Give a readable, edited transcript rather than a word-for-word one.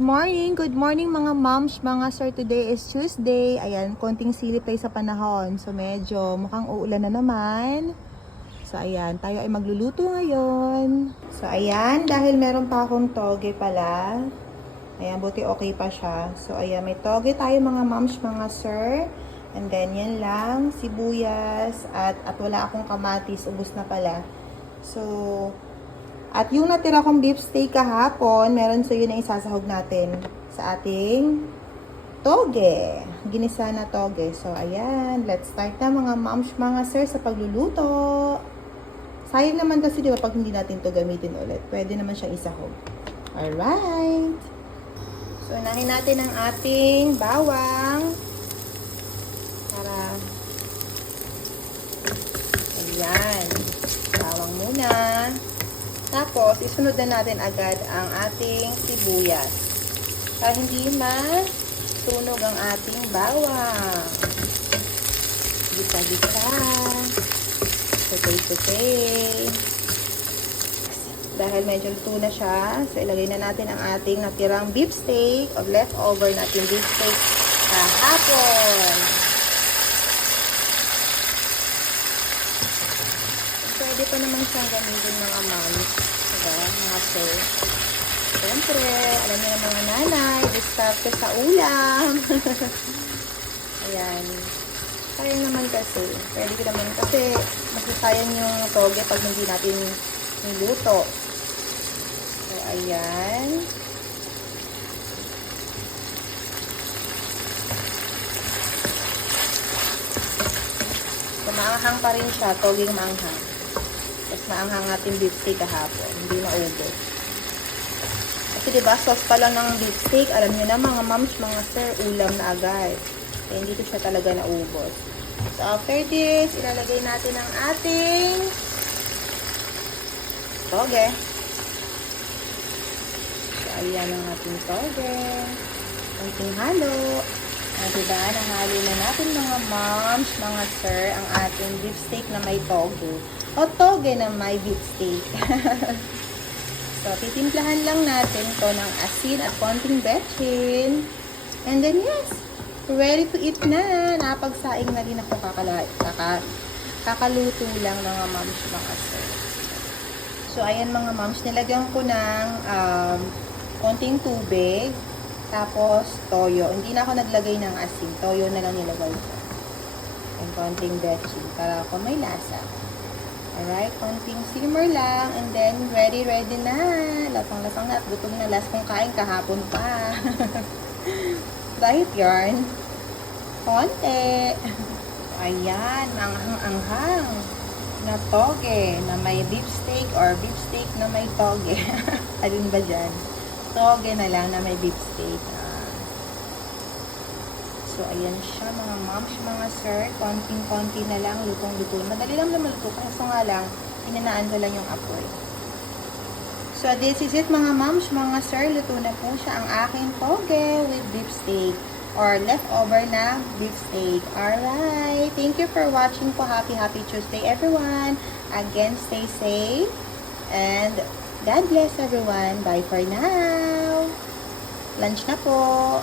Good morning mga moms, mga sir. Today is Tuesday. Ayan, konting silip tayo sa panahon. So medyo mukhang uulan na naman. So ayan, tayo ay magluluto ngayon. So ayan, dahil meron pa akong toge pala. Ayan, buti okay pa siya. So ayan, may toge tayo mga moms, mga sir. And then yan lang, sibuyas at wala akong kamatis, ubos na pala. So at yung natira kong beef steak kahapon, meron so yun na isasahog natin sa ating toge. Ginisa na toge. So, ayan. Let's start na mga moms, mga sir sa pagluluto. Sayang naman kasi diba pag hindi natin to gamitin ulit. Pwede naman siyang isahog. Alright. So, unahin natin ang ating bawang. Para, ayan. Bawang muna. Tapos, isunod na natin agad ang ating sibuyas. Para hindi masunog ang ating bawang. Gisa-gisa. Sutay-sutay. Dahil medyo luto na siya, so ilagay na natin ang ating natirang beef steak o leftover natin beef steak kahapon. Pwede pa naman siyang gamitin mga moms. Diba? Mga sir. Siyempre, alam niyo na mga nanay, diskarte sa ulam. Ayan. Sayang naman kasi. Pwede ko naman kasi masasayang yung toge pag hindi natin niluto. So, ayan. So, maanghang pa rin siya. Togeng maanghang. Mas maanghang ating beef steak kahapon. Hindi na ubos. Kasi diba, sauce pa lang ng beef steak. Alam niyo na mga moms, mga sir, ulam na agad. Kaya hindi ko siya talaga naubos. So after this, ilalagay natin ang ating toge. So ayan ang ating toge. Konting halo. Diba, nahalo na natin mga moms, mga sir, ang ating beef steak na may toge. O toge na may beef steak. So, titimplahan lang natin to ng asin at konting betchin. And then, yes, ready to eat na. Napagsaing na rin ako kakaluto lang mga moms, mga sir. So, ayan mga moms, nilagyan ko ng konting tubig. Tapos, toyo. Hindi na ako naglagay ng asin. Toyo na lang nilagay ko. And konting betchin para ako may lasa. Alright, konting simmer lang. And then, ready na. Lasang-lasang na at gutom na. Last kong kain kahapon pa. Dahil yarn. Konti. Ayan, anghang-anghang na toge na may beef steak or beef steak na may toge. Alin ba dyan? Toge na lang na may beef steak. So, ayan siya mga moms, mga sir. Konting-konti na lang, lutong-luto. Madali lang na maluto. Kaso nga lang, inanaan ko lang yung apoy. So, this is it mga moms, mga sir. Luto na po siya ang aking toge with beef steak or leftover na beef steak. Alright. Thank you for watching po. Happy Tuesday everyone. Again, stay safe. And God bless everyone. Bye for now. Lunch na po.